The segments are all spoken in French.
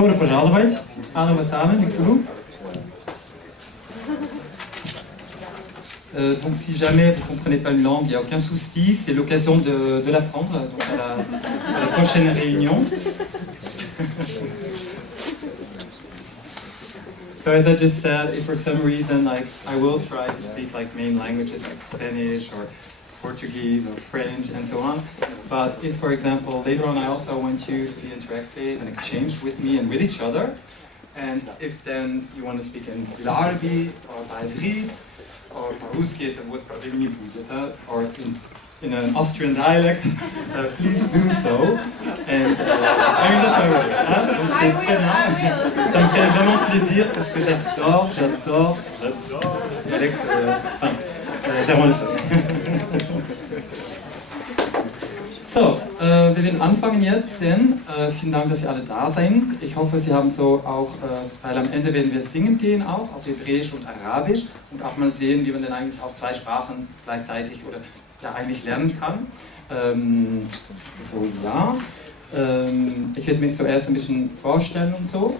Добро пожаловать. Анна Васана, Николу. Donc si jamais vous ne comprenez pas une langue, il n'y a aucun souci, c'est l'occasion de l'apprendre à la prochaine réunion. So as I just said, if for some reason I will try to speak like main languages like Spanish or Portuguese or French and so on, but if for example later on I also want you to be interactive and exchange with me and with each other, and if then you want to speak in بالعربي or بعبريت or par-ruski, or in an Austrian dialect, please do so. And I mean, that's my way. Hein? Donc c'est très bien. Ça me fait vraiment plaisir parce que j'adore le dialecte germanophone. So, wir werden anfangen jetzt, denn vielen Dank, dass ihr alle da seid. Ich hoffe, Sie haben so auch, weil am Ende werden wir singen gehen auch, auf Hebräisch und Arabisch und auch mal sehen, wie man denn eigentlich auch zwei Sprachen gleichzeitig oder ja eigentlich lernen kann. So, ja. Ich werde mich zuerst ein bisschen vorstellen und so.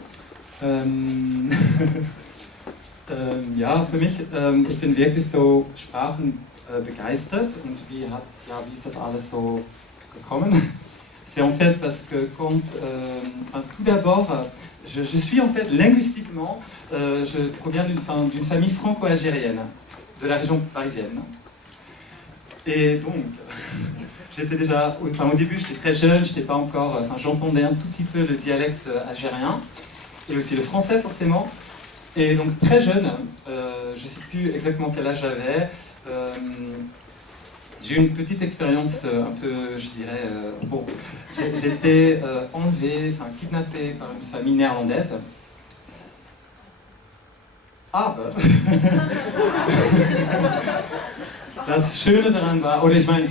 Ja, für mich, ich bin wirklich so Sprachen begeistert und wie ist das alles so gekommen? C'est en fait parce que quand, tout d'abord, je suis en fait linguistiquement, je proviens d'une famille franco-algérienne, de la région parisienne. Et donc, j'étais déjà, au début j'étais très jeune, j'étais pas encore, j'entendais un tout petit peu le dialecte algérien, et aussi le français forcément. Et donc très jeune, je sais plus exactement quel âge j'avais, j'ai eu une petite expérience un peu, je dirais, bon, j'étais enlevé, kidnappé par une famille néerlandaise. Aber das Schöne daran war, oder ich meine,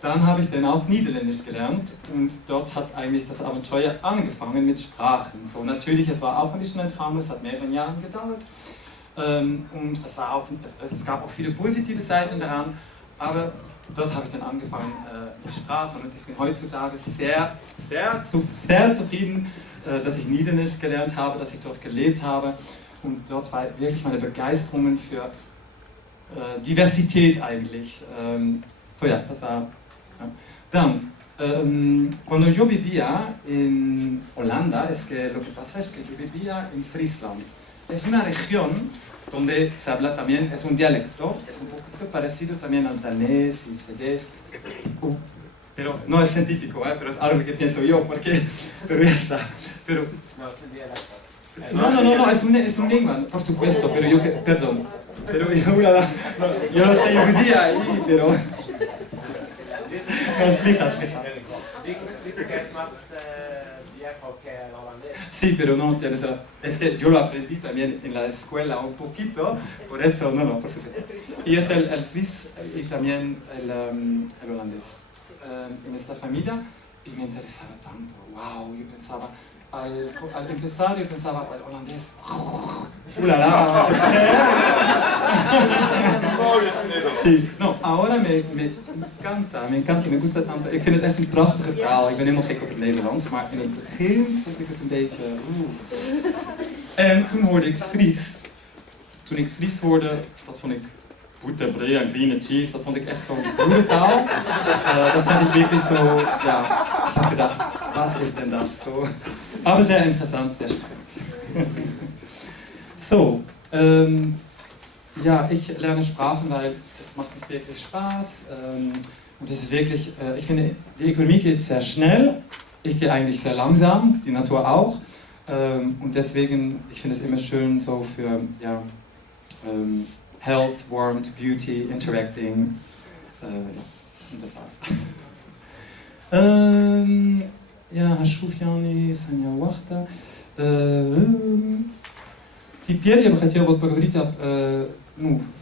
dann habe ich dann auch Niederländisch gelernt und dort hat eigentlich das Abenteuer angefangen mit Sprachen. So, natürlich, es war auch ein bisschen ein Traum, es hat mehrere Jahre gedauert und es gab auch viele positive Seiten daran, aber dort habe ich dann angefangen mit Sprachen und ich bin heutzutage sehr zufrieden, dass ich Niederländisch gelernt habe, dass ich dort gelebt habe und dort war wirklich meine Begeisterung für Diversität eigentlich. So ja, das war... Ja. Dann, cuando yo vivía en Holanda, es que lo que pasa es que yo vivía en Friesland. Es una región donde se habla también, es un dialecto, es un poquito parecido también al danés y suedés, pero no es científico, pero es algo que pienso yo, pero ya está. Pero, no, es un lengua, por supuesto, pero yo, perdón, pero yo lo sé, yo vivía ahí, pero... Explica. Dice que es más viejo que el holandés. Sí, pero no, es que yo lo aprendí también en la escuela un poquito, por eso, no, por supuesto. Y es el fris y también el holandés. En esta familia, y me interesaba tanto, wow, yo pensaba, al empezar yo pensaba, el holandés, ¡ulala! Sí, no, ahora me encanta, me gusta tanto. Ik vind het echt een prachtige taal. Ik ben helemaal gek op het Nederlands, maar in het begin vond ik het een beetje... En toen hoorde ik Fries. Toen ik Fries hoorde, dat vond ik... Boetebree en green cheese, dat vond ik echt zo'n boerentaal. Dat vond ik wirklich so, ja, ich habe gedacht, was ist denn das? So. Aber sehr interessant, sehr spannend. So, ja, ich lerne Sprachen, weil es macht mich wirklich Spaß. Und es ist wirklich, ich finde, die Ökonomie geht sehr schnell, ich gehe eigentlich sehr langsam, die Natur auch. Und deswegen, ich finde es immer schön so für, ja, Health, Warmth, Beauty, Interacting. Ja, und das war's. Ja, Hashufjani, Sanya Wachta. Теперь я бы хотел поговорить то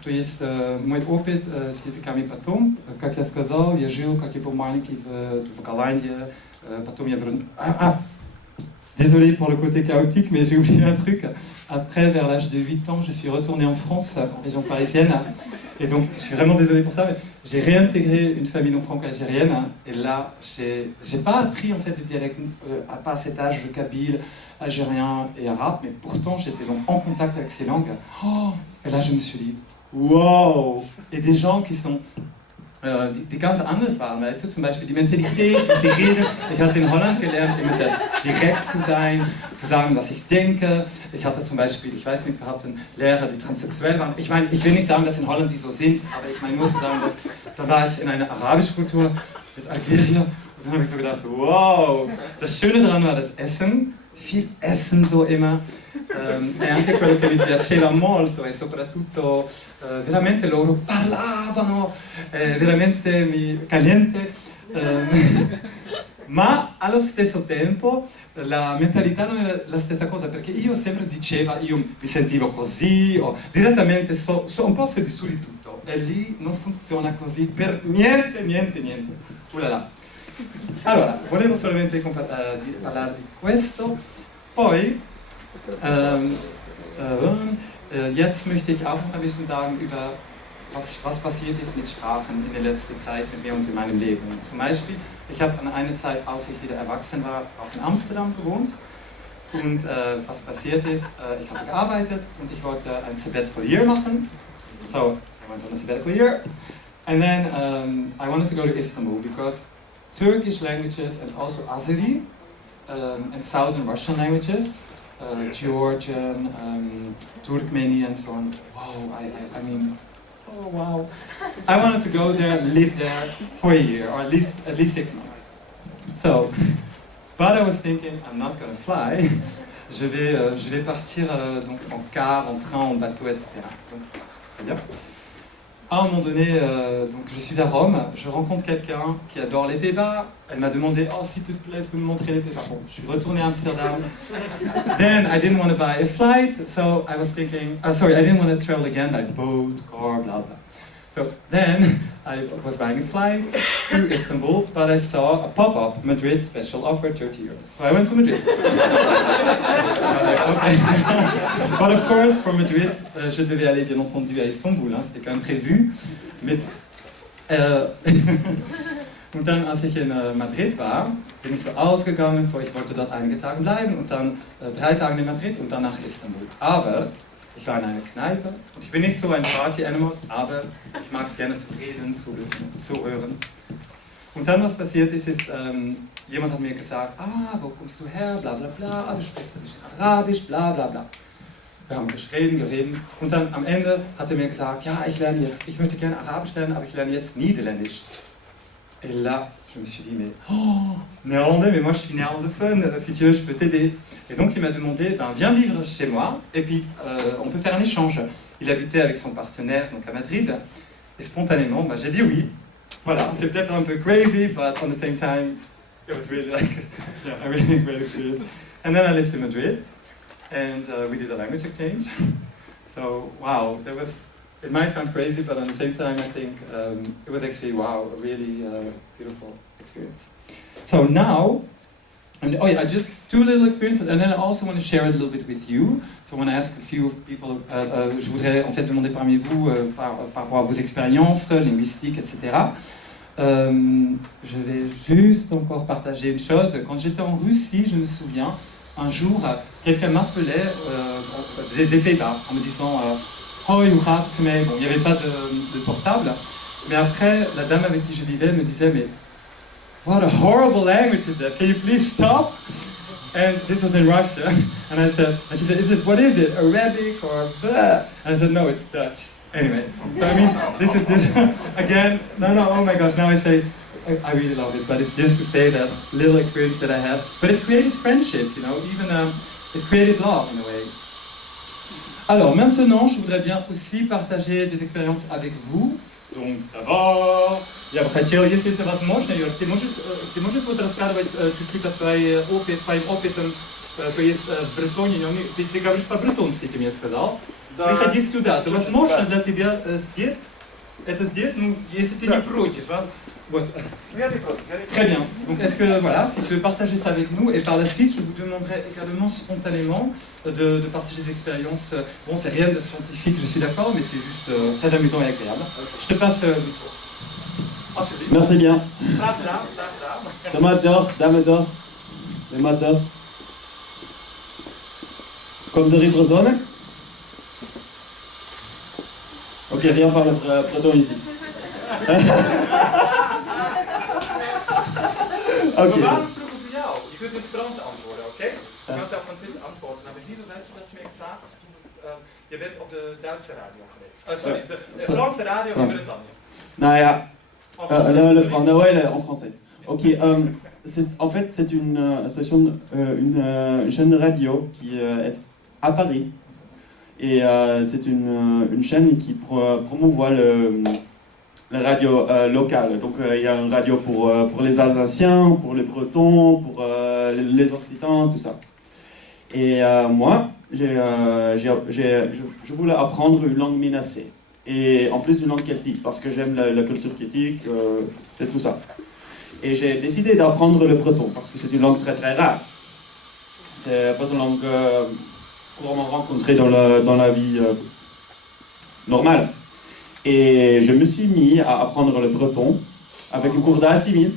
есть мой опыт с языками потом. Как я сказал, я жил, как я был маленький, в Голландии, потом я вернулся... Désolé pour le côté chaotique, mais j'ai oublié un truc. Après, vers l'âge de 8 ans, je suis retourné en France, en région parisienne. Et donc, je suis vraiment désolé pour ça, mais j'ai réintégré une famille non franco-algérienne, hein, et là, j'ai pas appris en fait le dialecte, à pas à cet âge, le kabyle, algérien et arabe, mais pourtant j'étais donc en contact avec ces langues. Oh, et là, je me suis dit, wow! Et des gens qui sont die ganz anders waren. Weißt du, zum Beispiel die Mentalität, wie sie reden. Ich hatte in Holland gelernt, immer sehr direkt zu sein, zu sagen, was ich denke. Ich hatte zum Beispiel, ich weiß nicht, wir hatten Lehrer, die transsexuell waren. Ich meine, ich will nicht sagen, dass in Holland die so sind, aber ich meine nur zu sagen, dass da war ich in einer arabischen Kultur mit Algerien und dann habe ich so gedacht, wow, das Schöne daran war das Essen. Viel Essen so immer, e anche quello che mi piaceva molto e soprattutto veramente loro parlavano, veramente caliente, ma allo stesso tempo la mentalità non era la stessa cosa, perché io sempre dicevo, io mi sentivo così, o direttamente so un po' su di tutto, e lì non funziona così per niente. Ulala. Allora, volevo solamente parlare di questo, poi jetzt möchte ich auch noch ein bisschen sagen über was passiert ist mit Sprachen in der letzten Zeit mit mir und in meinem Leben. Zum Beispiel, ich habe an einer Zeit, als ich wieder erwachsen war, auch in Amsterdam gewohnt und was passiert ist, ich hatte gearbeitet und ich wollte ein sabbatical year machen, so I went on a sabbatical year and then I wanted to go to Istanbul because Turkish languages and also Azeri and Southern Russian languages, Georgian, Turkmeni and so on. Wow, I mean, oh wow. I wanted to go there, live there for a year, or at least 6 months. So, but I was thinking, I'm not gonna fly. Je vais partir donc en car, en train, en bateau, etc. Donc, très bien. À un moment donné, donc je suis à Rome, je rencontre quelqu'un qui adore les Pays-Bas. Elle m'a demandé, oh s'il te plaît, tu peux me montrer les Pays-Bas. Bon, je suis retourné à Amsterdam. Then I didn't want to buy a flight, so I was thinking, I didn't want to travel again by boat, car, blah blah. So then I was buying a flight to Istanbul, but I saw a pop-up, Madrid special offer, 30 euros. So I went to Madrid. But of course, for Madrid, je devais aller bien entendu à Istanbul, hein, c'était quand même prévu. Mais, und dann, als ich in Madrid war, bin ich so ausgegangen, so ich wollte dort einige Tage bleiben und dann 3 Tage in Madrid und dann nach Istanbul. Aber ich war in einer Kneipe und ich bin nicht so ein Party-Animal, aber ich mag es gerne zu reden, zu hören. Und dann, was passiert ist, jemand hat mir gesagt, wo kommst du her, bla bla bla, du sprichst ein bisschen Arabisch, bla bla bla. Wir haben geredet und dann am Ende hat er mir gesagt, ja, ich möchte gerne Arabisch lernen, aber ich lerne jetzt Niederländisch. Et là, je me suis dit, mais néerlandais, mais moi je suis néerlandophone, si tu veux, je peux t'aider. Et donc il m'a demandé, viens vivre chez moi, et puis on peut faire un échange. Il habitait avec son partenaire donc à Madrid, et spontanément, j'ai dit oui. Voilà, c'est peut-être un peu crazy, but on the same time, it was really like, a really great experience. And then I lived in Madrid, and we did a language exchange. So, wow, it might sound crazy, but at the same time, I think it was actually, wow, a really beautiful experience. So now, just 2 little experiences, and then I also want to share it a little bit with you. So I want to ask a few people, je voudrais en fait demander parmi vous, par rapport à vos expériences linguistiques, etc. Je vais juste encore partager une chose. Quand j'étais en Russie, je me souviens, un jour, quelqu'un m'appelait des Pays-Bas en me disant oh, you have to make. Bon, il n'y avait pas de portable, mais après, la dame avec qui je vivais me disait, mais what a horrible language is that? Can you please stop? And this was in Russia, and she said, what is it? Arabic or blah? And I said, no, it's Dutch. Anyway, so I mean, this is just, again, no, oh my gosh, now I say, I really love it, but it's just to say that little experience that I had. But it created friendship, you know, even it created love in a way. Alors maintenant, je voudrais bien aussi partager des expériences avec vous. Donc d'abord, я бы хотел, если это возможно, Юр, ты можешь вот рассказывать чуть-чуть о твоим опытом, то есть в Бретоне, ты говоришь по-бретонски, ты мне сказал. Да. Приходи сюда, это возможно для тебя здесь? Это здесь, ну, если ты не против, а? Ouais. Très bien. Donc est-ce que, voilà, si tu veux partager ça avec nous, et par la suite, je vous demanderai également spontanément de partager des expériences. Bon, c'est rien de scientifique, je suis d'accord, mais c'est juste très amusant et agréable. Je te passe le micro. Merci bien. Dame d'or. Comme de personen? Ok, rien par le breton ici. Okay. Normaal vroegen ze jou. Je kunt in het Frans antwoorden, oké? Je kan zelf Frans antwoorden. Maar het is niet zo luisteren dat je me exact. Je bent op de Duitse radio geweest. Sorry, de Franse radio in Bretagne. Nou ja, en français. Ok, en fait c'est une station, une chaîne de radio qui est à Paris. Et c'est une chaîne qui promouvoit la radio locale. Donc il y a une radio pour les Alsaciens, pour les Bretons, pour les Occitans, tout ça. Et moi, je voulais apprendre une langue menacée. Et en plus une langue celtique, parce que j'aime la culture celtique, c'est tout ça. Et j'ai décidé d'apprendre le breton, parce que c'est une langue très très rare. C'est pas une langue couramment rencontrée dans la vie normale. Et je me suis mis à apprendre le breton avec un cours d'A6000.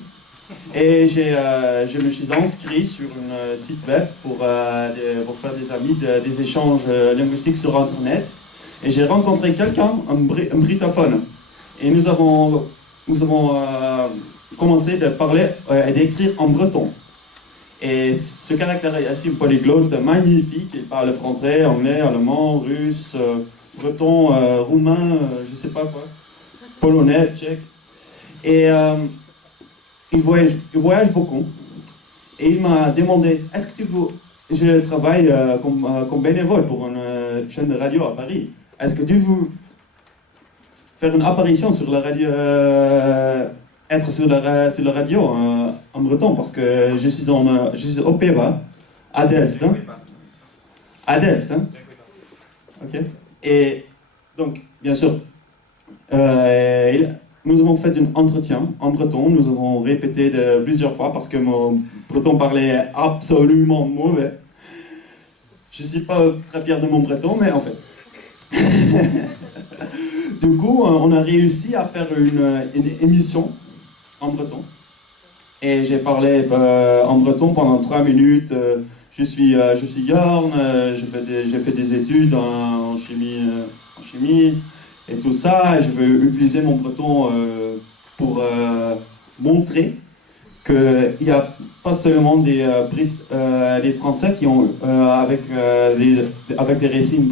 Et je me suis inscrit sur un site web pour faire des amis, des échanges linguistiques sur Internet. Et j'ai rencontré quelqu'un, un britophone. Et nous avons commencé de parler et d'écrire en breton. Et ce caractère est aussi un polyglotte magnifique. Il parle français, anglais, allemand, russe, breton, roumain, je sais pas quoi, polonais, tchèque. Et il voyage beaucoup. Et il m'a demandé, est-ce que tu veux... Je travaille comme bénévole pour une chaîne de radio à Paris. Est-ce que tu veux faire une apparition sur la radio, être sur la radio en breton? Parce que je suis au Pays-Bas, à Delft. Hein? À Delft. Hein? Ok. Et donc, bien sûr, nous avons fait un entretien en breton. Nous avons répété plusieurs fois parce que mon breton parlait absolument mauvais. Je ne suis pas très fier de mon breton, mais en fait. Du coup, on a réussi à faire une émission en breton. Et j'ai parlé en breton pendant 3 minutes. Je suis Jorn, j'ai fait des études en chimie et tout ça. Et je veux utiliser mon breton pour montrer qu'il n'y a pas seulement des Français qui ont, avec des récits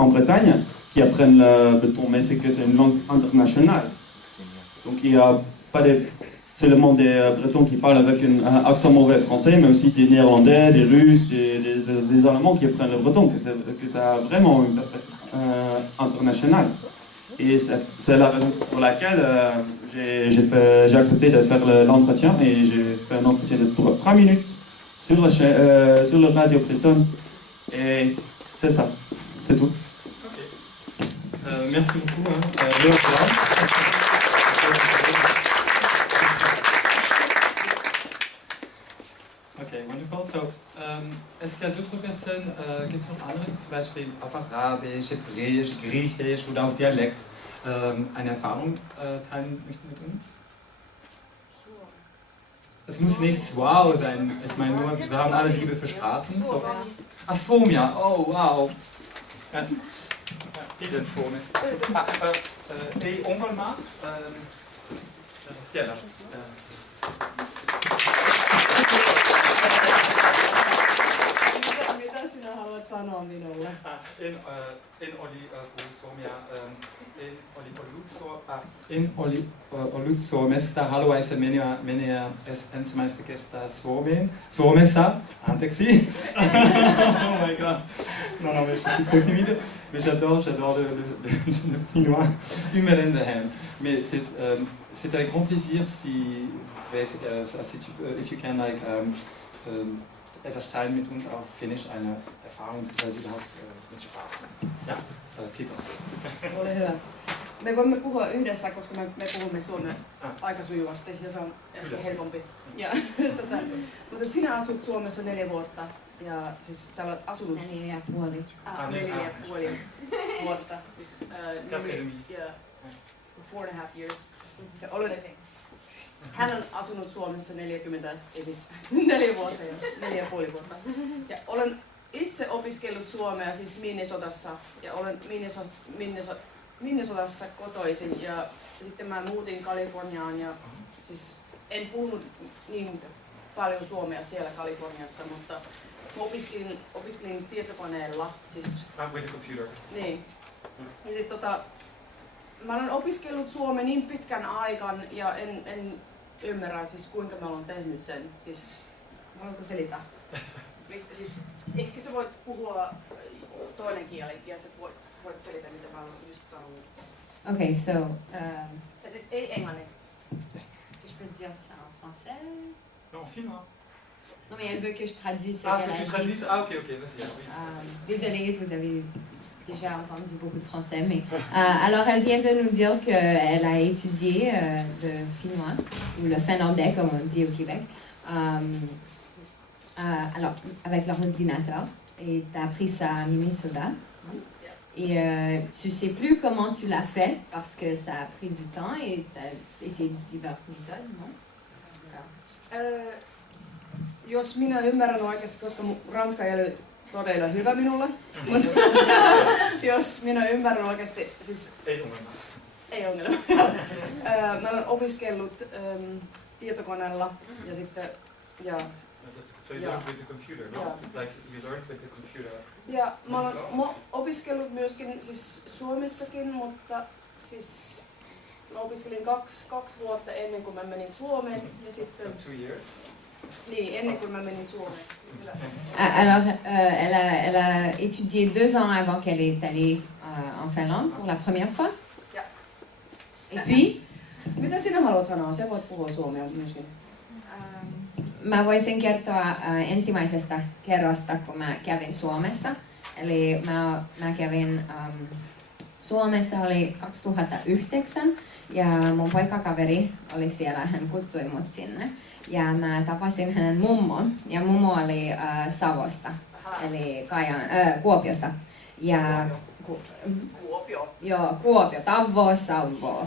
en Bretagne, qui apprennent le breton, mais c'est que c'est une langue internationale. Donc il n'y a pas seulement des Bretons qui parlent avec un accent mauvais français, mais aussi des Néerlandais, des Russes, des Allemands qui apprennent le breton, que ça a vraiment une perspective internationale. Et c'est la raison pour laquelle j'ai accepté de faire l'entretien, et j'ai fait un entretien de 3 minutes sur le radio breton. Et c'est ça, c'est tout. Merci beaucoup. Okay, wonderful. So, est-ce qu'il y a d'autres personnes, quelque chose anderes, zum Beispiel auf Arabisch, Hebräisch, Griechisch oder auf Dialekt, eine Erfahrung teilen möchten mit uns? Es muss nicht wow sein. Ich meine nur, wir haben alle Liebe für Sprachen. So. Ach, Swomia. Oh, wow. Idem Swomis. Hej, Ongelma. Stella. Mitä sinä haluat sanoa minulle? En oli Suomesta haluaisin mennä ensimmäistä kertaa Suomeen. Suomessa, anteeksi. Oh my god. Non, mais je suis trop timide. Mais j'adore le chinois. Umerendehem. Mais c'est avec grand plaisir si if you can like etwas teilen mit uns auf Finnisch, eine Erfahrung, die du hast mit Sprachen. Ja, Kiitos. Ole hyvä. me voimme puhua yhdessä, koska me puhumme suomea aika sujuvasti ja se on ehkä helpompi. Ja, mutta sinä asut Suomessa 4 vuotta ja siis sä olet asunut 4,5. 4,5 vuotta. Siis, 4,5 years. Ja hän on asunut Suomessa 4 vuotta ja 4,5 vuotta. Ja olen itse opiskellut suomea siis Minnesotassa ja olen Minnesotassa kotoisin ja sitten mä muutin Kaliforniaan ja siis en puhunut niin paljon suomea siellä Kaliforniassa, mutta mä opiskelin tietokoneella. Siis, with the computer. Niin. Ja sit mä olen opiskellut suomea niin pitkän aikan ja en ymmärrä siis kuinka mä olen tehnyt sen. Siis, haluatko selittää? Siis, ehkä sä voit puhua toinen kieli ja sä voit selittää mitä mä olen just sanonut. Okay, so Ja siis ei englanniksi. je peux dire ça en français? Non, en finnois. Non, mais elle veut que je traduise ce Ah, qu'elle que a tu dit. traduises. Ah, ok, vas-y. Oui. Désolée, vous avez déjà entendu beaucoup de français, mais alors elle vient de nous dire qu'elle a étudié le finnois, ou le finlandais comme on dit au Québec, alors avec l'ordinateur, et tu as appris ça à Minnesota. Et tu sais plus comment tu l'as fait parce que ça a pris du temps et tu as essayé diverses méthodes, non? Jos minä ymmärrän oikeasti, koska mun ranska ei ole todella hyvä minulle, mutta jos minä ymmärrän oikeasti, siis ei ongelma. Mä olen opiskellut tietokoneella ja sitten So you learned with the computer, no? Like you learned with the computer. Ja mä olen opiskellut myöskin siis Suomessakin, mutta siis mä opiskelin kaksi vuotta ennen kuin mä menin Suomeen ja sitten... So 2 years? Niin, ennen kuin mä menin Suomeen. Alors, elle a étudié 2 ans avant qu'elle est allée en Finlande pour la première fois. Ja. Et puis, Mitä sinä haluat sanoa? Sä voit puhua suomea myöskin. mä voisin kertoa ensimmäisestä kerrasta, kun mä kävin Suomessa. Eli mä kävin Suomessa oli 2009 ja mun poikakaveri oli siellä, hän kutsui mut sinne. Ja mä tapasin hänen mummon ja mummo oli Savosta, eli Kuopiosta. Ja Kuopio, Tavvo, Savvo.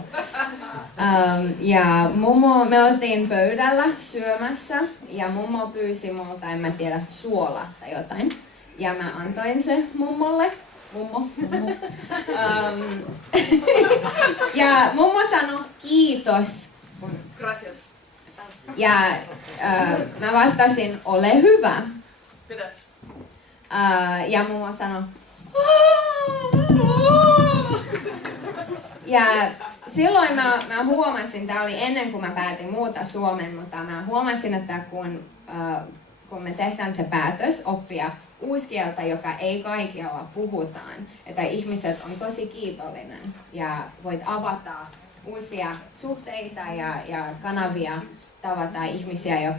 Ja mummo, me oltiin pöydällä syömässä ja mummo pyysi multa, en mä tiedä, suola tai jotain. Ja mä antoin se mummolle. Mummo. Ja mummo sanoi kiitos. Gracias. Ja mä vastasin, ole hyvä. Mitä? Ja mummo sanoi, ja silloin mä huomasin, tää oli ennen kuin mä päätin muuta Suomeen, mutta mä huomasin, että kun me tehdään se päätös oppia uusi kieltä, joka ei kaikkialla puhutaan, että ihmiset on tosi kiitollinen ja voit avata uusia suhteita ja kanavia, tavata ihmisiä,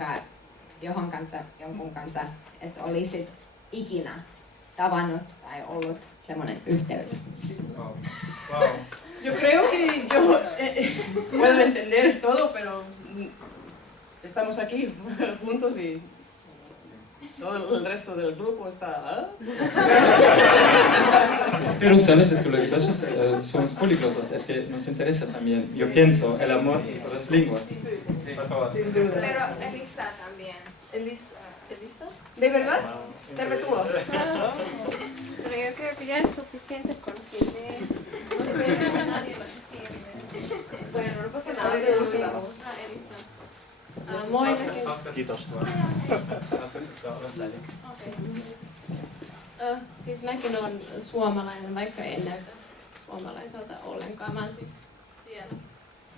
jonkun kanssa, että olisit ikinä tavannut tai ollut semmoinen yhteys. Wow. Yo creo que yo puedo entender todo, pero estamos aquí juntos y todo el resto del grupo está... Pero sabes, es que lo que pasa es que somos políglotas, es que nos interesa también, yo pienso, el amor por las lenguas. Sin duda. Pero Elisa también. Elisa. ¿De verdad? Tervetuloa. Pero yo creo que ya es suficiente con quien es. No sé, nadie lo entiende. Bueno, no pasa nada. Elisa. Elisa. Moi. Kiitos. Siis mäkin olen suomalainen, vaikka en näytä suomalaiselta ollenkaan. Mä oon siis siellä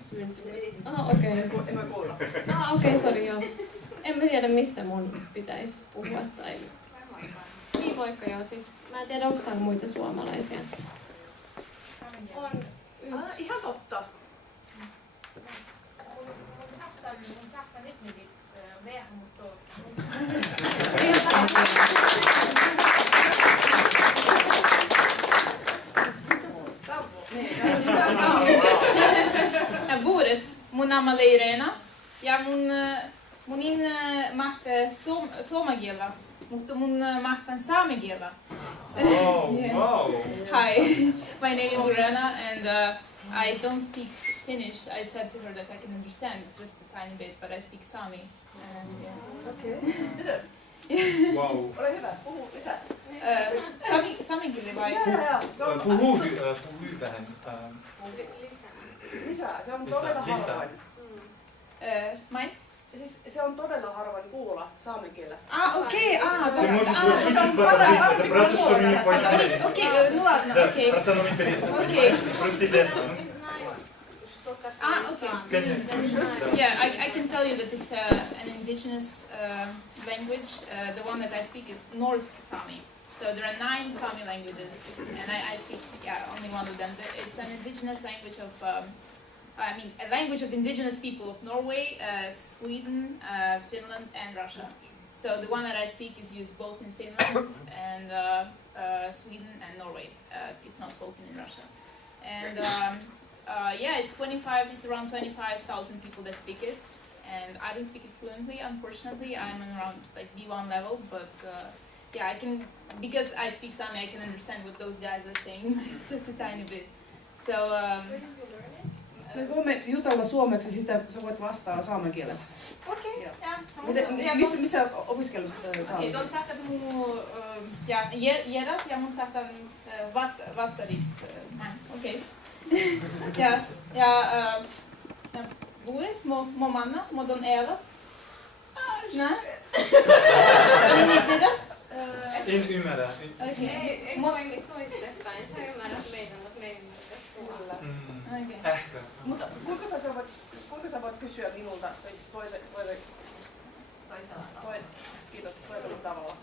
syntynyt. Okei. En mä kuulla. Okei, sori joo. En mä tiedä mistä mun pitäisi puhua tai... Niin moikka joo, siis mä en tiedä onko täällä muita suomalaisia. On Ihan totta. Mama Leirena. Ja mun maht suomakieltä, mutta mun mahtan saamekieltä. Oh, Yeah. wow. Hi, my name is Irena and I don't speak Finnish. I said to her that I can understand just a tiny bit, but I speak Sami. Okei. Wow. Ole hyvä, puhu lisää. Samikieli vai? Joo. Puhuu vähän. Lisää, se on todella harvoin. Mai? Siis se on todella harvoin kuulla saamen kielellä. Okei, Ты можешь его чуть-чуть повторить, это просто, что вы не поняли. Окей, ну ладно, Да, окей. просто оно интересно. Окей. Простите. Okay. Конечно. Yeah, I can tell you that it's an indigenous language. The one that I speak is North Sami. So there are 9 Sami languages, and I speak only one of them. It's an indigenous language of, a language of indigenous people of Norway, Sweden, Finland, and Russia. So the one that I speak is used both in Finland and Sweden and Norway. It's not spoken in Russia. And it's around 25,000 people that speak it. And I don't speak it fluently, unfortunately. I'm around like B1 level, but I can, because I speak Sami, I can understand what those guys are saying, just a tiny bit. So, Me voimme jutella suomeksi, siis sä voit vastaa saamen kielessä. okei, Missä olet opiskellut saamen de sagt mun Gerard ja mun sagt vastarit. Okei. Boris, mo manna, mo don elat. Nej. Kan ni inte det? En ymmärrä. Okei. Mua meni toistepäin. Sä ymmärrät meitä, mutta me ei ymmärrä sua. Okei. Ehkä. Mutta kuinka sä voit kysyä minulta, tai siis toisella tavalla?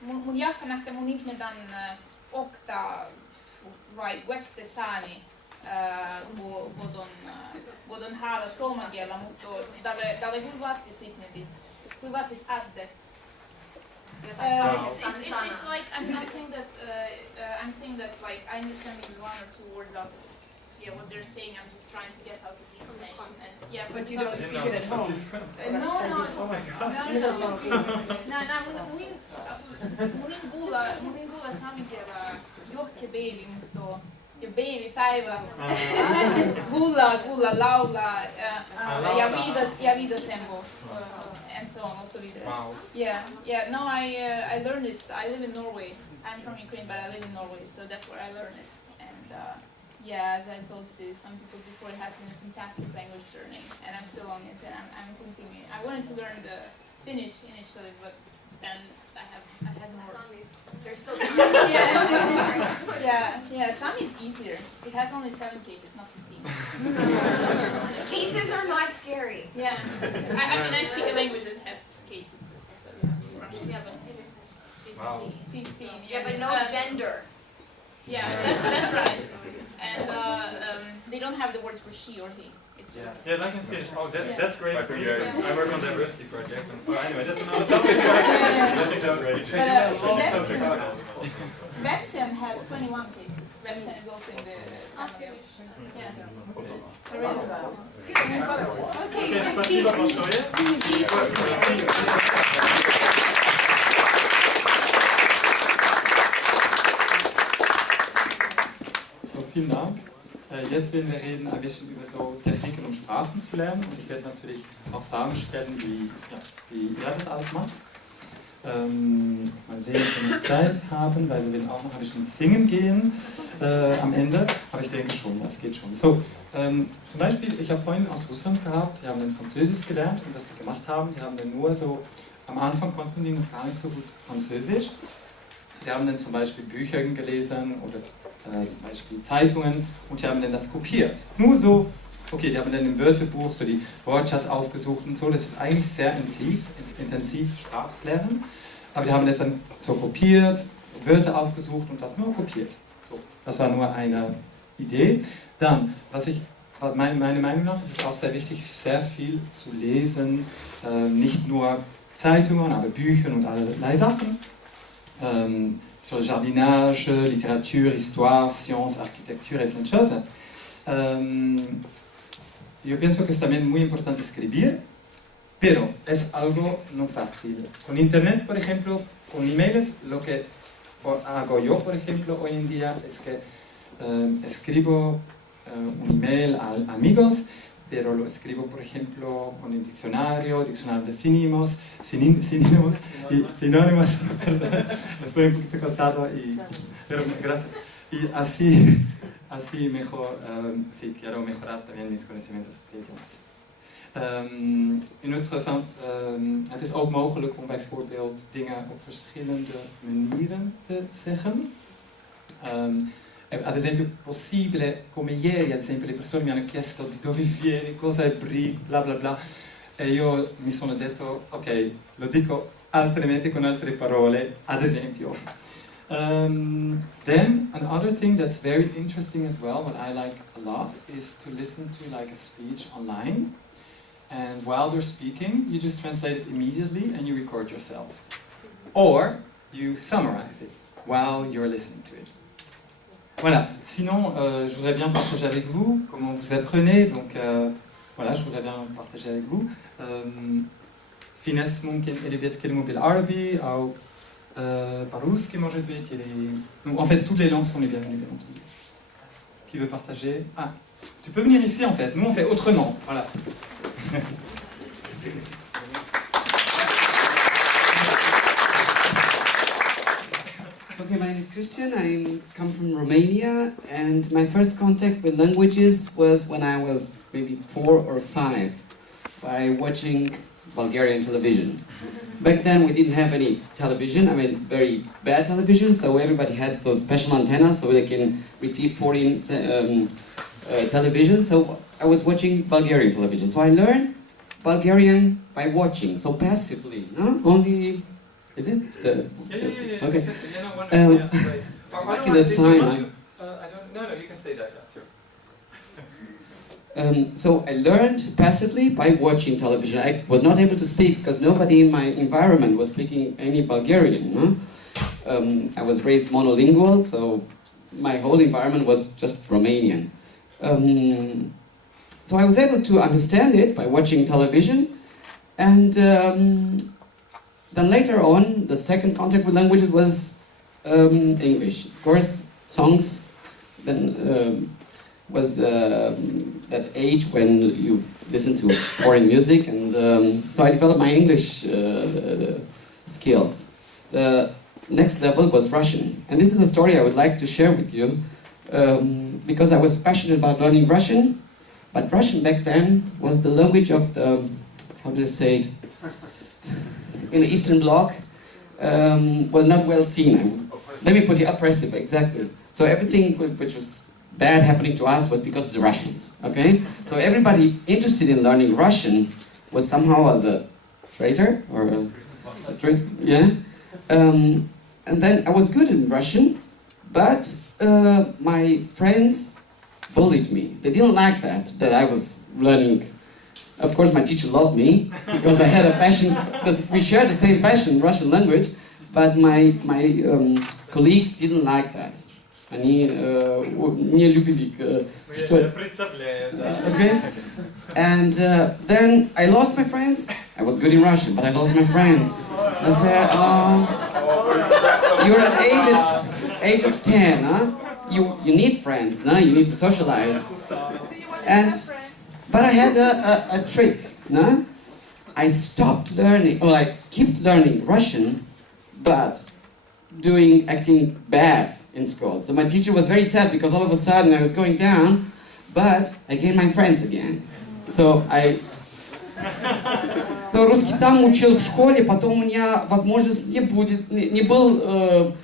Mun jahkanahta mun ihmedan okta vai wektesani godon hala suomakielä, mutta dalle huivattis ihmedit. Huivattis addet. It's like I'm saying that like I understand maybe 1 or 2 words out of what they're saying. I'm just trying to guess out of the information. And But you don't speak it at home? No. Oh my god. Munin kuulla samikielä johkebeili, mutta ja babypäivä kuulla laulaa ja viidasempo and so on also vidare. Wow. No, I learned it. I live in Norway. I'm from Ukraine, but I live in Norway, so that's where I learned it. And as I told some people before, it has been a fantastic language learning, and I'm still on it, and I'm continuing. I wanted to learn the Finnish initially, but then I had more. There's still Sami is easier. It has only 7 cases, not 15. Cases are not scary. Yeah, I speak a language that has cases. But 15. Yeah, but no gender. Yeah, that's right. And they don't have the words for she or he. It's just. Yeah, I can finish. Oh, that's great. Like For me, you because I work on diversity project. And, anyway, that's another topic. I think that's great. But Websen has 21 cases. Websen is also in the family of. Okej, спасибо большое. Vielen Dank. Jetzt werden wir reden ein bisschen über so Techniken, um Sprachen zu lernen. Und ich werde natürlich auch Fragen stellen, wie ihr das alles macht. Mal sehen, ob wir Zeit haben, weil wir werden auch noch ein bisschen singen gehen am Ende. Aber ich denke schon, das geht schon. So, zum Beispiel, ich habe vorhin aus Russland gehabt, die haben dann Französisch gelernt und was die gemacht haben, die haben dann nur so, am Anfang konnten die noch gar nicht so gut Französisch. So, die haben dann zum Beispiel Bücher gelesen oder zum Beispiel Zeitungen und die haben dann das kopiert. Nur so, okay, die haben dann im Wörterbuch so die Wortschatz aufgesucht und so, das ist eigentlich sehr intensiv Sprachlernen, aber die haben das dann so kopiert, Wörter aufgesucht und das nur kopiert. So, das war nur eine Idee. Dann, meine Meinung nach ist es auch sehr wichtig, sehr viel zu lesen, nicht nur Zeitungen, aber Bücher und allerlei Sachen. sur le jardinage, littérature, histoire, sciences, arquitectura y plein de choses. Yo pienso que es también muy importante escribir, pero es algo no fácil. Con internet, por ejemplo, con emails, lo que hago yo, por ejemplo, hoy en día es que escribo un email a amigos, pero lo escribo, por ejemplo, con el diccionario de sinónimos, perdón, estoy un poquito cansado, pero gracias. Y así mejor, sí, quiero mejorar también mis conocimientos de idiomas. Het is ook mogelijk om bijvoorbeeld dingen op verschillende manieren te zeggen. Ad esempio, possibile, come ieri, ad esempio, le persone mi hanno chiesto di dove vieni, cosa è brie, bla bla bla, e io mi sono detto, ok, lo dico altrimenti con altre parole, ad esempio. Then, another thing that's very interesting as well, what I like a lot, is to listen to like a speech online, and while they're speaking, you just translate it immediately and you record yourself. Or, you summarize it while you're listening to it. Voilà, sinon je voudrais bien partager avec vous comment vous apprenez, donc voilà, je voudrais bien partager avec vous. في ناس ممكن اللي بيتكلموا بالعربي أو بالروسي может быть, donc en fait toutes les langues sont les bienvenues bien entendu. Qui veut partager? Ah, tu peux venir ici en fait, nous on fait autrement, voilà. Okay, my name is Christian. I come from Romania, and my first contact with languages was when I was maybe 4 or 5 by watching Bulgarian television. Back then we didn't have any television, I mean very bad television, so everybody had those special antennas so they can receive foreign television, so I was watching Bulgarian television. So I learned Bulgarian by watching, so passively, no? Only... Is it? Yeah. Okay. Lucky that sign. No, you can say that. Sure. So I learned passively by watching television. I was not able to speak because nobody in my environment was speaking any Bulgarian. No? I was raised monolingual, so my whole environment was just Romanian. So I was able to understand it by watching television, and then later on, the second contact with languages was English. Of course, songs then was that age when you listen to foreign music, and so I developed my English skills. The next level was Russian, and this is a story I would like to share with you because I was passionate about learning Russian, but Russian back then was the language of the, how do I say it, in the Eastern Bloc, was not well seen. Let me put it oppressive, exactly. So everything which was bad happening to us was because of the Russians, okay? So everybody interested in learning Russian was somehow as a traitor, or a traitor, yeah? And then I was good in Russian, but my friends bullied me. They didn't like that I was learning. Of course, my teacher loved me because I had a passion, because we shared the same passion, Russian language, but my colleagues didn't like that. Они не любили, что... Okay? And then I lost my friends. I was good in Russian, but I lost my friends. I said, you're at age of 10, huh? You need friends, no? You need to socialize. But I had a trick, no? I stopped learning, or I kept learning Russian, but acting bad in school. So my teacher was very sad because all of a sudden I was going down, but I gained my friends again. So русский там учил в школе, потом у меня возможность не был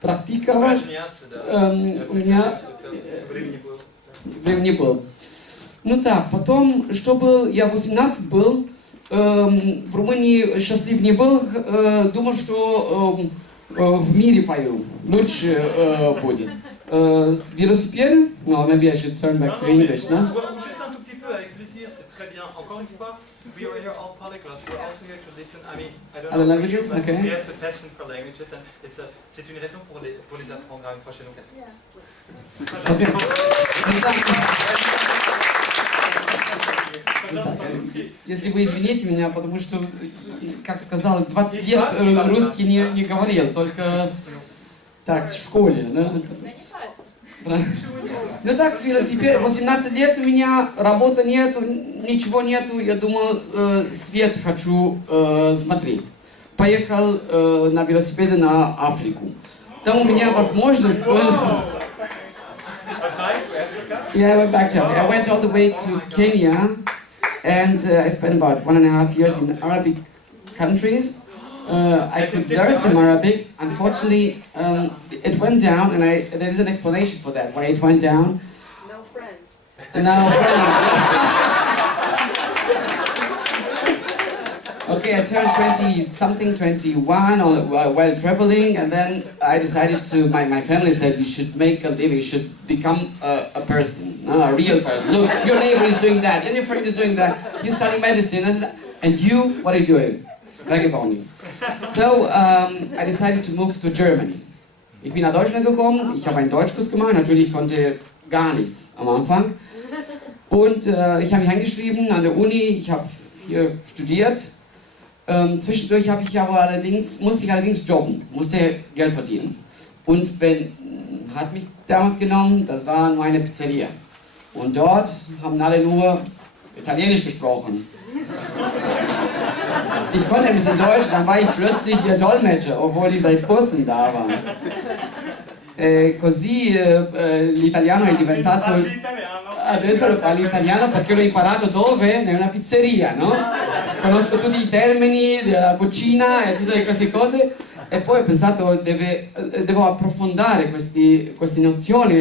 практиковать. У меня времени не было. Ну да, потом, что был, я 18 был, в Румынии счастлив не был, думал, что в мире пою, лучше будет. С велосипедом? No, maybe I should turn back to English, no? Juste un tout petit peu, avec plaisir, c'est très bien. Encore une fois, We are here all polyglots. We're also here to listen. I mean, I don't Other know languages? for you, but Okay. we have the passion for languages, and c'est une raison pour les apprendre à une prochaine occasion. Okay. Если вы извините меня, потому что, как сказал, 20 лет русский не говорил, только так, в школе. Да? Ну так, велосипед, 18 лет у меня, работы нету, ничего нету, я думал, свет хочу смотреть. Поехал на велосипеде на Африку. Там у меня возможность была... Yeah, I went back to Africa. I went all the way to Kenya, and I spent about 1.5 years in Arabic countries. I could learn some Arabic. Unfortunately, it went down, and there is an explanation for that, why it went down. No friends. No friends. Okay, I turned 20-something, 21 while traveling, and then I decided to, my family said, you should make a living, you should become a person, a real person. Look, your neighbor is doing that, and your friend is doing that, you study medicine, and you, what are you doing? Vagabonding. So, I decided to move to Germany. Ich bin nach Deutschland gekommen, ich habe einen Deutschkurs gemacht, natürlich konnte gar nichts am Anfang. Und ich habe mich eingeschrieben an der Uni, ich habe hier studiert. Zwischendurch musste ich allerdings jobben, musste Geld verdienen. Und hat mich damals genommen, das war nur eine Pizzeria. Und dort haben alle nur Italienisch gesprochen. Ich konnte ein bisschen Deutsch, dann war ich plötzlich ihr Dolmetscher, obwohl ich seit kurzem da war. Così l'italiano è diventato... Adesso lo fa l'italiano perché l'ho imparato dove? In una pizzeria, no? Conosco tutti i termini della cucina e tutte queste cose e poi ho pensato devo approfondire queste nozioni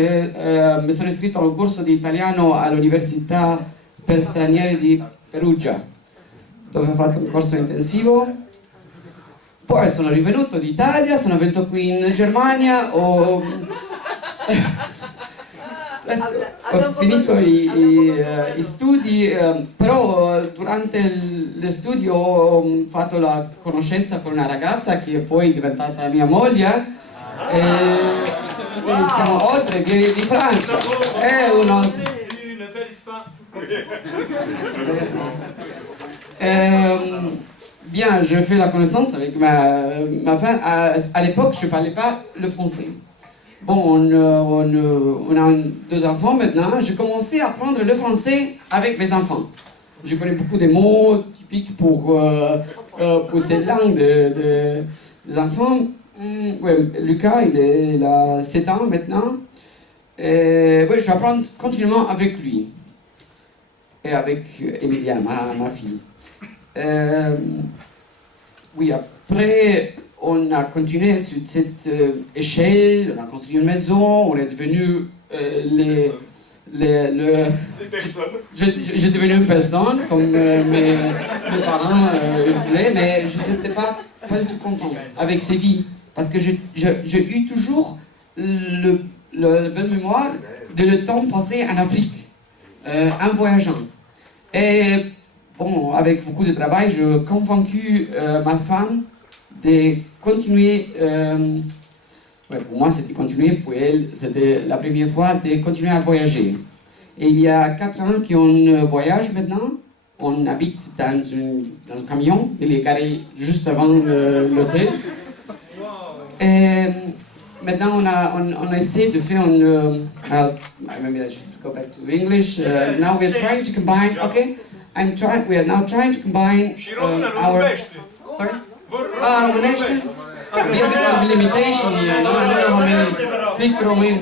mi sono iscritto a un corso di italiano all'Università per stranieri di Perugia, dove ho fatto un corso intensivo. Poi sono rivenuto d'Italia, sono venuto qui in Germania, ho finito i studi, però durante gli studi ho fatto la conoscenza con una ragazza che poi è diventata mia moglie. Si chiama Audrey, viene di Francia. È uno... Bien, je fais la connaissance avec ma femme. À l'époque, je ne parlais pas le français. Bon, on a 2 enfants maintenant. J'ai commencé à apprendre le français avec mes enfants. Je connais beaucoup de mots typiques pour cette langue des enfants. Ouais, Lucas, il a 7 ans maintenant. Ouais, je vais apprendre continuellement avec lui. Et avec Emilia, ma fille. Oui, après, on a continué sur cette échelle, on a construit une maison, on est devenu j'ai devenu une personne, comme mes parents voulaient, mais je n'étais pas du tout content avec ces vies, parce que j'ai eu toujours le belle mémoire de le temps passé en Afrique, en voyageant. Et bon, avec beaucoup de travail, j'ai convaincu ma femme de continuer, ouais, pour moi c'était continuer, pour elle c'était la première fois de continuer à voyager. Et il y a 4 ans qu'on voyage maintenant, on habite dans un camion, il est garé juste avant l'hôtel. Et maintenant on essaie de faire maybe I should go back to English. Now we're trying to combine, okay? We are now trying to combine our... Sorry? Romanesque? We have a bit of limitation here, no? I don't know how many speak Romanian.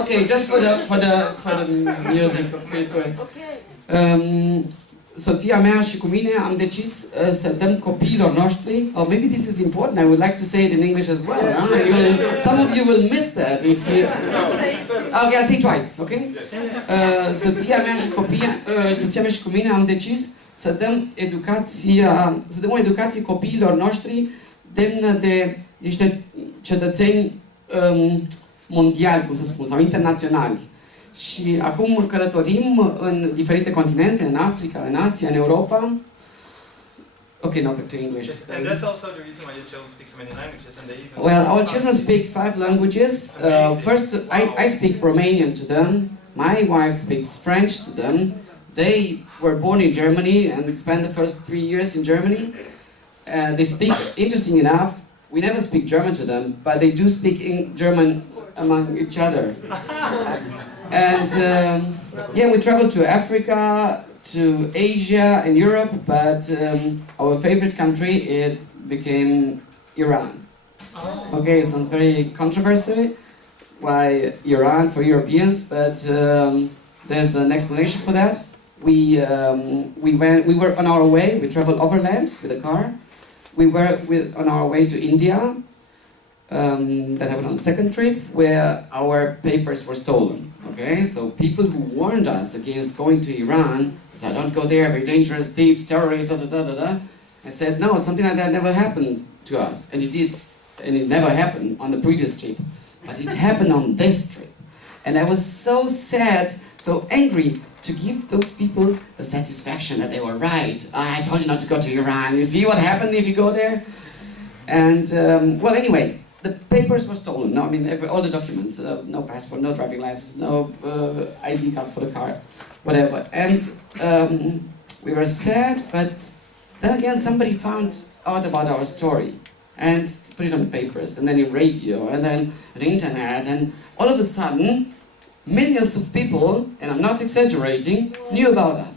Okay, just for the music. Soția mea și cu mine am decis să dăm copiilor noștri, or maybe this is important, I would like to say it in English as well. Some of you will miss that if you... Okay, I'll say it twice, okay? Soția mea și cu mine am decis să dăm o educație copiilor noștri demnă de niște cetățeni mondiali, cum să spun, sau internaționali. și acum călătorim în diferite continente, în Africa, în Asia, în Europa. Okay, now back to English. And that's also the reason why your children speak so many languages, and they even. Well, our children speak 5 languages. First, I speak Romanian to them. My wife speaks French to them. They were born in Germany and spent the first 3 years in Germany. They speak, interesting enough, we never speak German to them, but they do speak German among each other. And yeah, we traveled to Africa, to Asia and Europe, but our favorite country, it became Iran. Okay, it sounds very controversial. Why Iran for Europeans? But there's an explanation for that. We were on our way. We traveled overland with a car. We were on our way to India. That happened on the second trip, where our papers were stolen. Okay, so people who warned us against going to Iran said, "Don't go there, very dangerous, thieves, terrorists, da da da da da." I said, "No, something like that never happened to us," and it did, and it never happened on the previous trip, but it happened on this trip, and I was so sad, so angry to give those people the satisfaction that they were right. I told you not to go to Iran. You see what happened if you go there? And well, anyway. The papers were stolen. No, I mean, all the documents, no passport, no driving license, no ID cards for the car, whatever. And we were sad, but then again, somebody found out about our story and put it on the papers, and then in radio, and then on the internet, and all of a sudden, millions of people, and I'm not exaggerating, knew about us.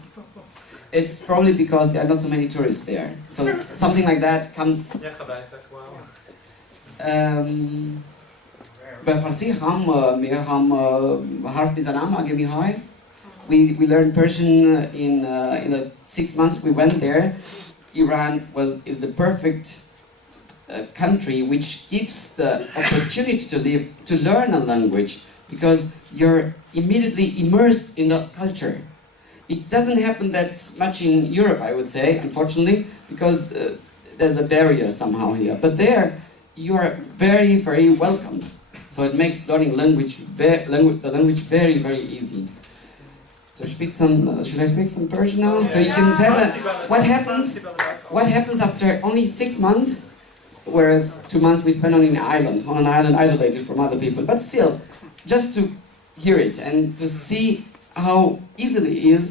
It's probably because there are not so many tourists there. So something like that comes. به فارسی هم حرف میزنم اگه میخوای. We learned Persian in the 6 months we went there. Iran is the perfect country which gives the opportunity to learn a language, because you're immediately immersed in the culture. It doesn't happen that much in Europe, I would say, unfortunately, because there's a barrier somehow here. But there, you are very, very welcomed. So it makes learning the language very, very easy. So should I speak some Persian now? So you can have what happens after only 6 months, whereas 2 months we spend on an island isolated from other people. But still, just to hear it and to see how easily it is,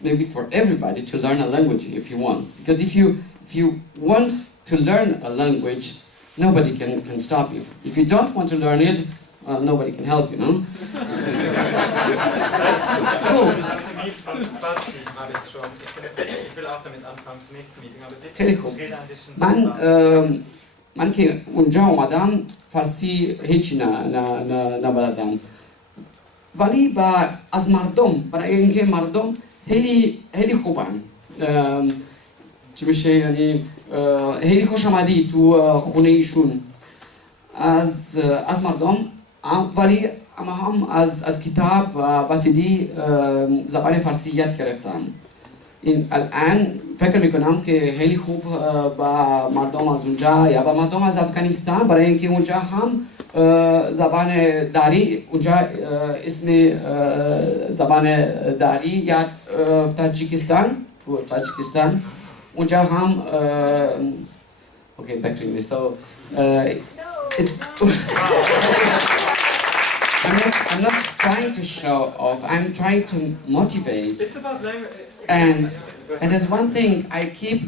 maybe for everybody, to learn a language if you want. Because if you want to learn a language, nobody can stop you. If you don't want to learn it, nobody can help you, no? Cool. خیلی خوب. من که اونجا اومدم فارسی هیچی نبلدم. ولی از مردم، برای اینکه مردم خیلی خوبن. چی میشه یعنی خیلی خوش آمدی تو خونه ایشون از مردم، ولی اما هم از کتاب و CD زبان فارسی یاد گرفتم. این الان فکر میکنم که خیلی خوب با مردم از اونجا یا با مردم از افغانستان، برای اینکه اونجا هم زبان داری، اونجا اسم زبان داری یا تاجیکستان، تو تاجیکستان اونجا هم okay, back to English. So it's I'm not trying to show off. I'm trying to motivate. It's about language. And there's one thing I keep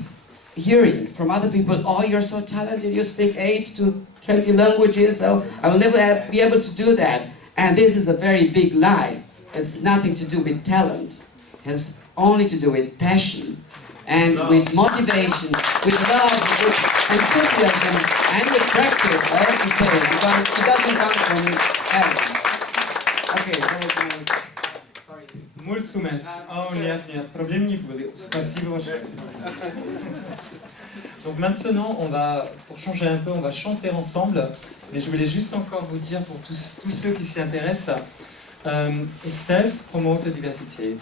hearing from other people. Oh, you're so talented. You speak 8 to 20 languages. So I will never be able to do that. And this is a very big lie. It's nothing to do with talent. It has only to do with passion. And with motivation, with love, with enthusiasm, and with practice, I have to say, because it doesn't come from heaven. Okay, that was my... Sorry. Mulțumesc. Oh, нет, problème не будет. Спасибо большое. Donc maintenant, pour changer un peu, on va chanter ensemble. Mais je voulais juste encore vous dire, pour tous ceux qui s'y intéressent, ich selbst promote Diversität.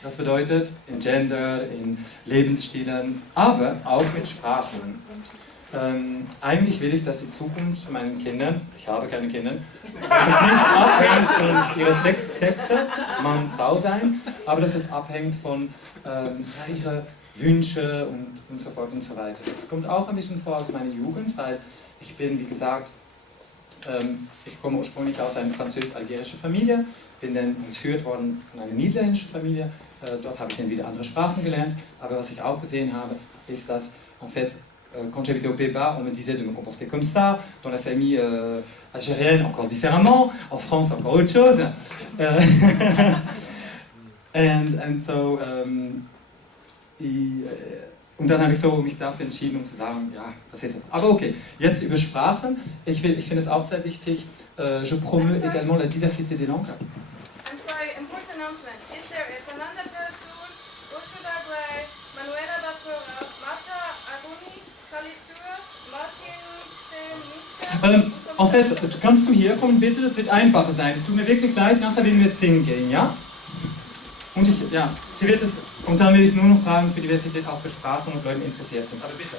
Das bedeutet in Gender, in Lebensstilen, aber auch mit Sprachen. Eigentlich will ich, dass die Zukunft meinen Kindern, ich habe keine Kinder, dass es nicht abhängt von ihrer Sexe, Mann, Frau sein, aber dass es abhängt von ihren Wünschen und so fort und so weiter. Das kommt auch ein bisschen vor aus meiner Jugend, weil ich bin, wie gesagt, ich komme ursprünglich aus einer französisch-algerischen Familie, bin dann entführt worden von einer niederländischen Familie, dort habe ich dann wieder andere Sprachen gelernt, aber was ich auch gesehen habe, ist, dass en fait, quand j'habitais aux Pays-Bas, on me disait de me comporter comme ça, dans la famille algérienne encore différemment, en France encore autre chose. And so, und dann habe ich so mich dafür entschieden, um zu sagen, ja, was ist das? Aber okay, jetzt über Sprachen. Ich finde es auch sehr wichtig, je promeus également la diversité des langues. I'm sorry, important announcement. Is there a Fernanda Persul, Ursula Gray, Manuela da Torre, Marta Aruni, Kalistur, Martin Miska? En fait, kannst du hier kommen, bitte? Das wird einfacher sein. Es tut mir wirklich leid, nachher werden wir jetzt singen gehen, ja? Und sie wird es, und dann will ich nur noch fragen für Diversität, auch für Sprachen und Leute interessiert sind. Aber bitte.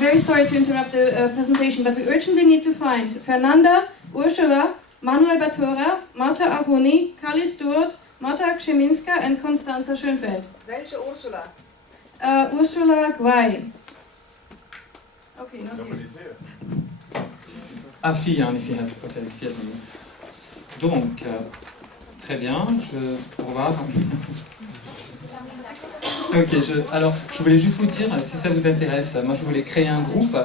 Very sorry to interrupt the presentation, but we urgently need to find Fernanda, Ursula, Manuel Batora, Marta Aruni, Kali Sturt, Marta Krzeminska and Constanza Schönfeld. Welche Ursula? Ursula Guay. Okay, not here. Ah, fille, en effet, peut-être, fille. Donc, très bien, au revoir. Ok, alors je voulais juste vous dire, si ça vous intéresse, moi je voulais créer un groupe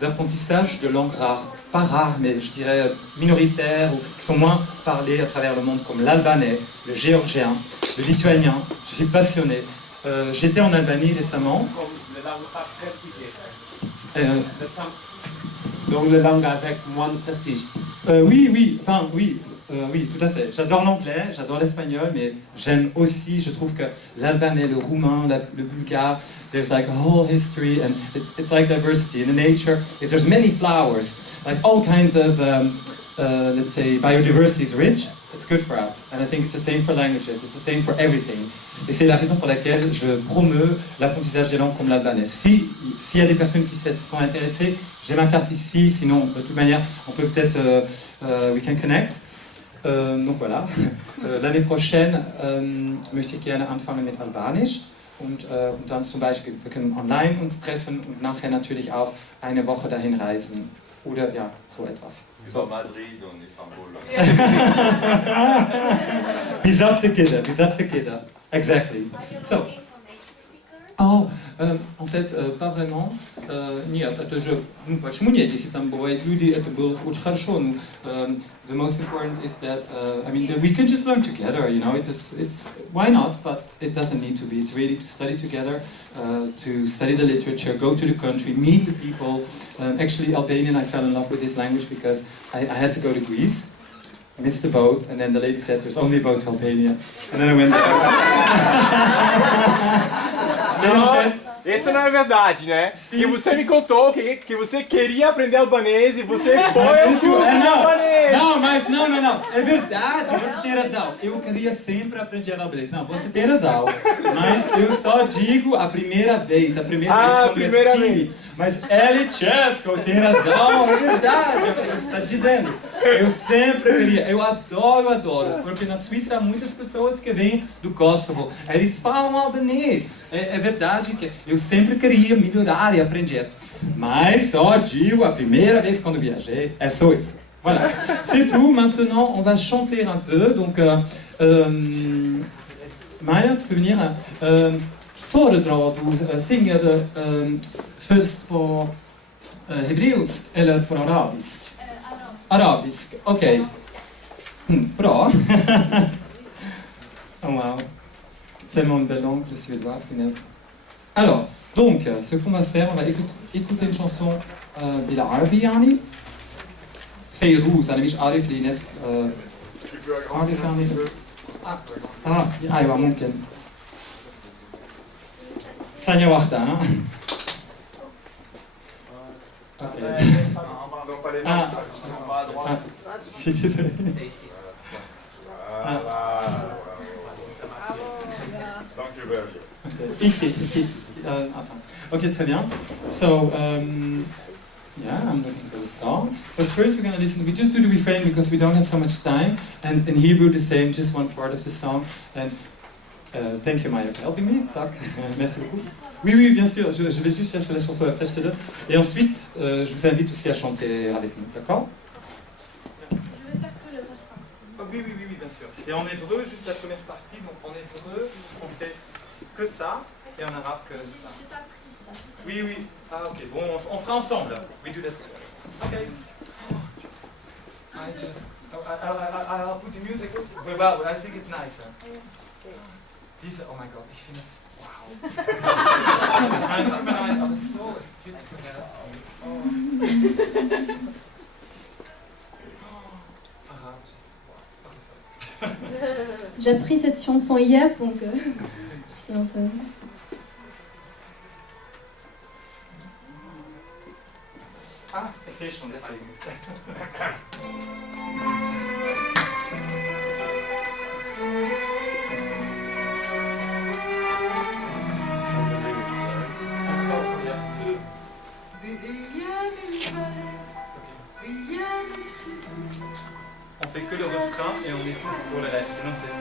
d'apprentissage de langues rares. Pas rares, mais je dirais minoritaires, ou qui sont moins parlées à travers le monde, comme l'albanais, le géorgien, le lituanien. Je suis passionné. J'étais en Albanie récemment. Donc les langues avec moins de prestige. Oui, tout à fait. J'adore l'anglais, j'adore l'espagnol, mais j'aime aussi, je trouve que l'albanais, le roumain, le bulgare, there's like a whole history and it's like diversity. In the nature, there's many flowers, like all kinds of, let's say, biodiversity is rich. It's good for us. And I think it's the same for languages, it's the same for everything. Et c'est la raison pour laquelle je promeus l'apprentissage des langues comme l'albanais. S'il y a des personnes qui sont intéressées, j'ai ma carte ici, sinon, de toute manière, on peut peut-être, we can connect. Donc voilà, l'année prochaine möchte ich gerne anfangen mit Albanisch und dann zum Beispiel, wir können online uns treffen und nachher natürlich auch eine Woche dahin reisen oder ja, so etwas. Über Madrid und Istanbul. Bizarre keda, exactly. So. Oh, en fait, pas vraiment. Нет, это же, почему нет, если там бывают люди, это было очень хорошо. The most important is that, I mean, that we can just learn together, you know, it's why not, but it doesn't need to be. It's really to study together, to study the literature, go to the country, meet the people. Actually, Albanian, I fell in love with this language because I had to go to Greece. I missed the boat, and then the lady said, there's only a boat to Albania. And then I went there. Não, essa não é verdade, né? Sim. E você me contou que você queria aprender albanês e você foi ao curso de albanês. Não, é verdade, você tem razão. Eu queria sempre aprender albanês. Não, você tem razão. Mas eu só digo a primeira vez quando eu estive. Mas ele Chesco tem razão, é verdade, é o que você está dizendo. Eu sempre queria, eu adoro, porque na Suíça há muitas pessoas que vêm do Kosovo, eles falam albanês. É verdade que eu sempre queria melhorar e aprender. Mas só digo a primeira vez quando viajei, é só isso. Voilà, c'est tout. Maintenant, on va chanter un peu. Donc, Maya, tu peux venir föredra du singing först på hebreus eller på arabisk? Arabisk, okej. Bra. Oh wow. Tellement de belle langue, le suédois, punaise. Alors, donc, ce qu'on va faire, on va écouter une chanson بالعربي يعني. فيروز أنا مش عارف لي ناس عارف يعني أيوة ممكن ثانية واحدة ها اوكي si désolé Dank u wel. Iki Okay, très bien. So, yeah, I'm looking for the song. So first we're gonna listen, we just do the refrain because we don't have so much time. And in Hebrew the same, just one part of the song. And thank you Maya for helping me. Tac, merci beaucoup. Oui, oui, bien sûr, je vais juste chercher la chanson après, je te donne. Et ensuite, je vous invite aussi à chanter avec nous, d'accord? Oui, oui, oui, oui, bien sûr. Et en hébreu, juste la première partie, donc en hébreu, on fait que ça, et en arabe que ça. Oui, oui. Ah, ok. Bon, on fera ensemble. We do that together. Okay. I'll put the music. Well, I think it's nicer. Diese, oh mein Gott, ich finde es, wow. Es tut mir leid, aber so, es tut mir Herzen. J'ai appris cette chanson hier, donc je suis un peu... Ah, ich sehe schon, deswegen. On fait que le refrain et on écoute pour le reste, sinon c'est trop.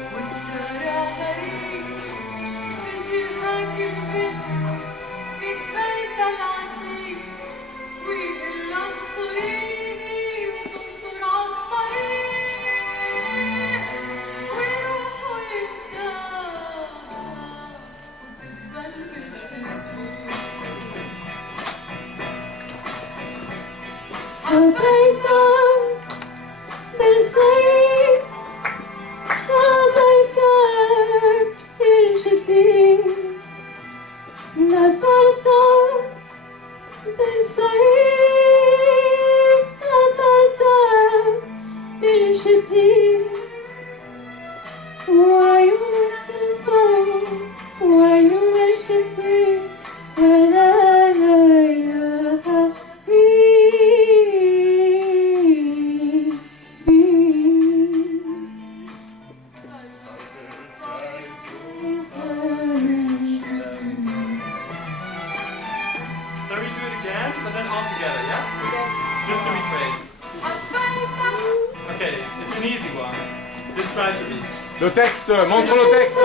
Le texte, montre le texte.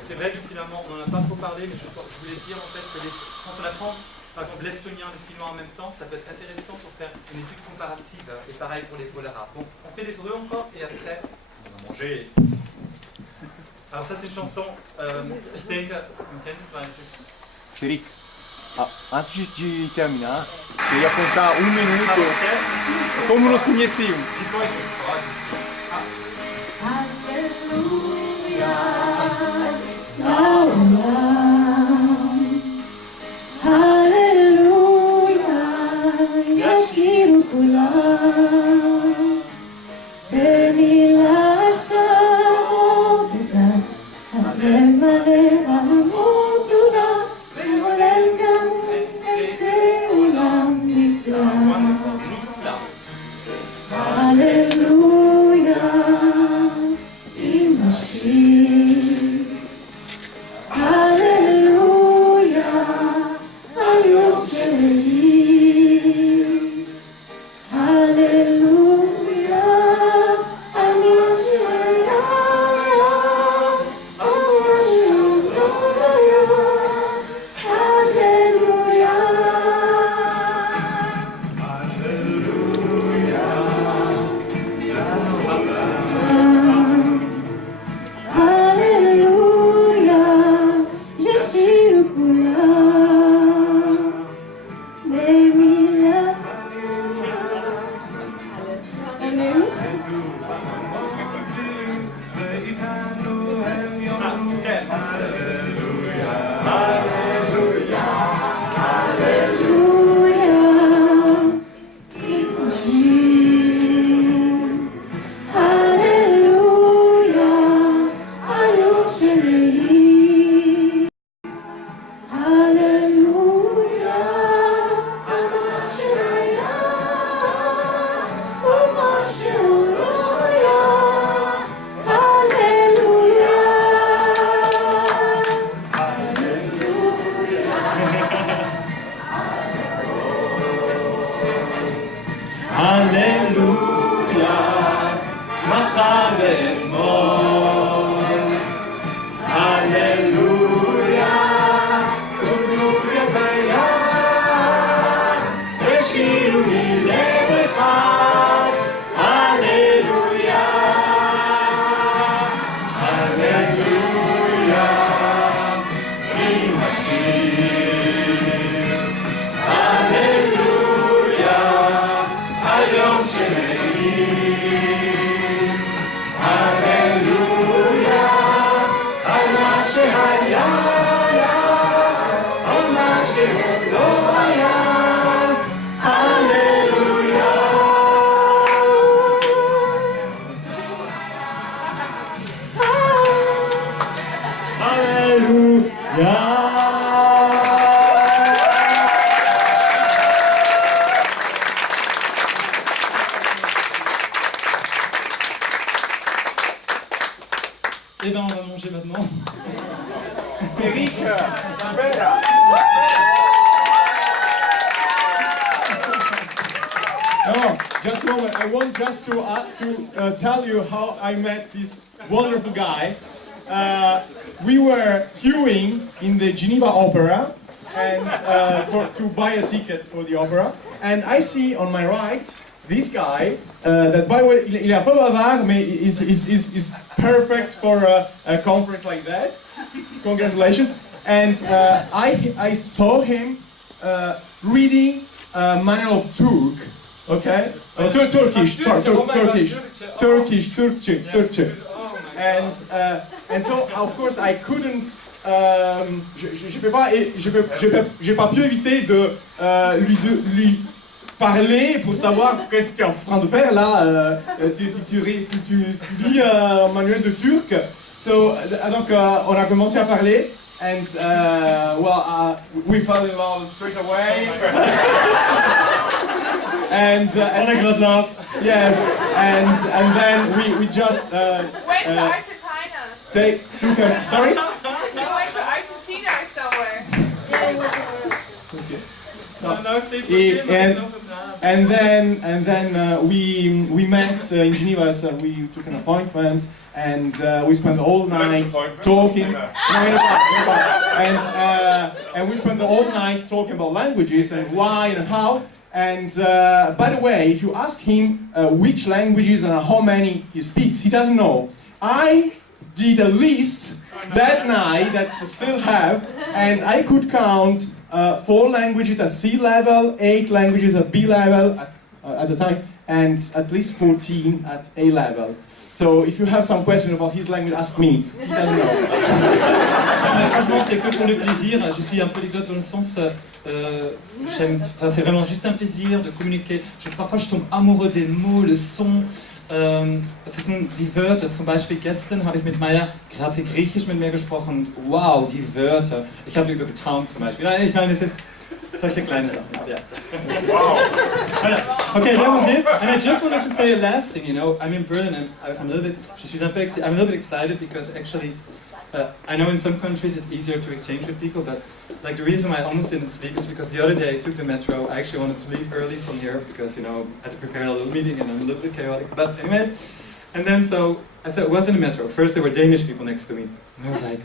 C'est vrai que finalement, on n'en a pas trop parlé, mais je voulais dire en fait que quand on apprend, par exemple, l'estonien, le finnois en même temps, ça peut être intéressant pour faire une étude comparative, et pareil pour les pôles arabes. Donc, on fait l'hébreu encore, et après, on va manger. Alors ça, c'est une chanson, ich denke, man kennt es, weil es ist... Caeyric, antes de terminar, eu ia contar minuto, como nos conhecíamos. Depois você pode. Hallelujah, Halleluja, Imashim. Halleluja, Ayom Shelim. Halleluja, Ayom Shelim. Halleluja. Halleluja, Jeshir Kula. Devila. Halleluja, Ayom Shelim. Halleluja, Amashiraya, Umashiraya. Halleluja. הללויה, מחר ואתמול. הללויה, הללויה בים, ושירו מלב אחד. הללויה, הללויה, עם השיר. הללויה, היום שנעים. הללויה, על מה שהיה, על מה שלא היה. הללויה. Eh ben, on va manger maintenant. Caeyric, No, just a moment. I want just to tell you how I met this wonderful guy. We were queuing in the Geneva Opera and to buy a ticket for the opera. And I see on my right this guy that, by the way, il est un peu bavard, mais is perfect for a conference like that. Congratulations. And I saw him reading Manual of Turk. Okay? Turkish. And so, of course, I couldn't. J'ai pas pu éviter de lui parler pour savoir qu'est-ce qu'il est en train de faire. Là, tu lis un manuel de turc. So, donc, on a commencé à parler. And we fell in love straight away. And Polyglot love. yes, and then we just Went to Argentina. sorry. You went to Argentina or somewhere. And then we met in Geneva. So we took an appointment, and we spent all night talking. And we spent the whole night talking about languages and why and how. And by the way, if you ask him which languages and how many he speaks, he doesn't know. I did a list that night that I still have, and I could count 4 languages at C level, 8 languages at B level at the time, and at least 14 at A level. So if you have some question about his language, ask me. He doesn't know. Mais franchement, c'est que pour le plaisir. Je suis un polyglotte dans le sens, c'est vraiment juste un plaisir de communiquer. Parfois, je tombe amoureux des mots, le son. Es sind die Wörter. Zum Beispiel gestern habe ich mit Maya gerade sehr Griechisch mit mir gesprochen. Und wow, die Wörter. Ich habe über getaunt zum Beispiel. Ich meine, es Solche kleine Sachen, ja. Okay, that was it. And I just wanted to say a last thing, you know, I'm in Berlin and I'm a little bit excited because actually, I know in some countries it's easier to exchange with people, but like the reason why I almost didn't sleep is because the other day I took the metro. I actually wanted to leave early from here because, you know, I had to prepare a little meeting and I'm a little bit chaotic. But anyway, and then so I was in the metro. First there were Danish people next to me. And I was like,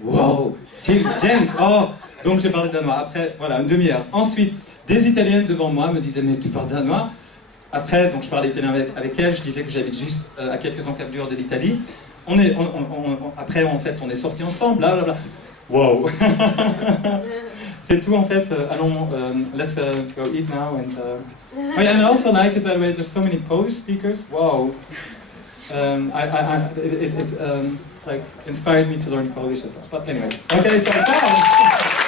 wow, James, oh. Donc j'ai parlé danois. Après, voilà, une demi-heure. Ensuite, des Italiennes devant moi me disaient, mais tu parles danois? Après, donc je parlais italien avec elle, je disais que j'habite juste à quelques encablures de l'Italie. Après, en fait, on est sortis ensemble, blablabla. Wow. C'est tout, en fait. Allons, let's go eat now. Oh yeah, and I also like it, by the way, there's so many Polish speakers. Wow. It like inspired me to learn Polish as well. But anyway, okay, ciao, ciao.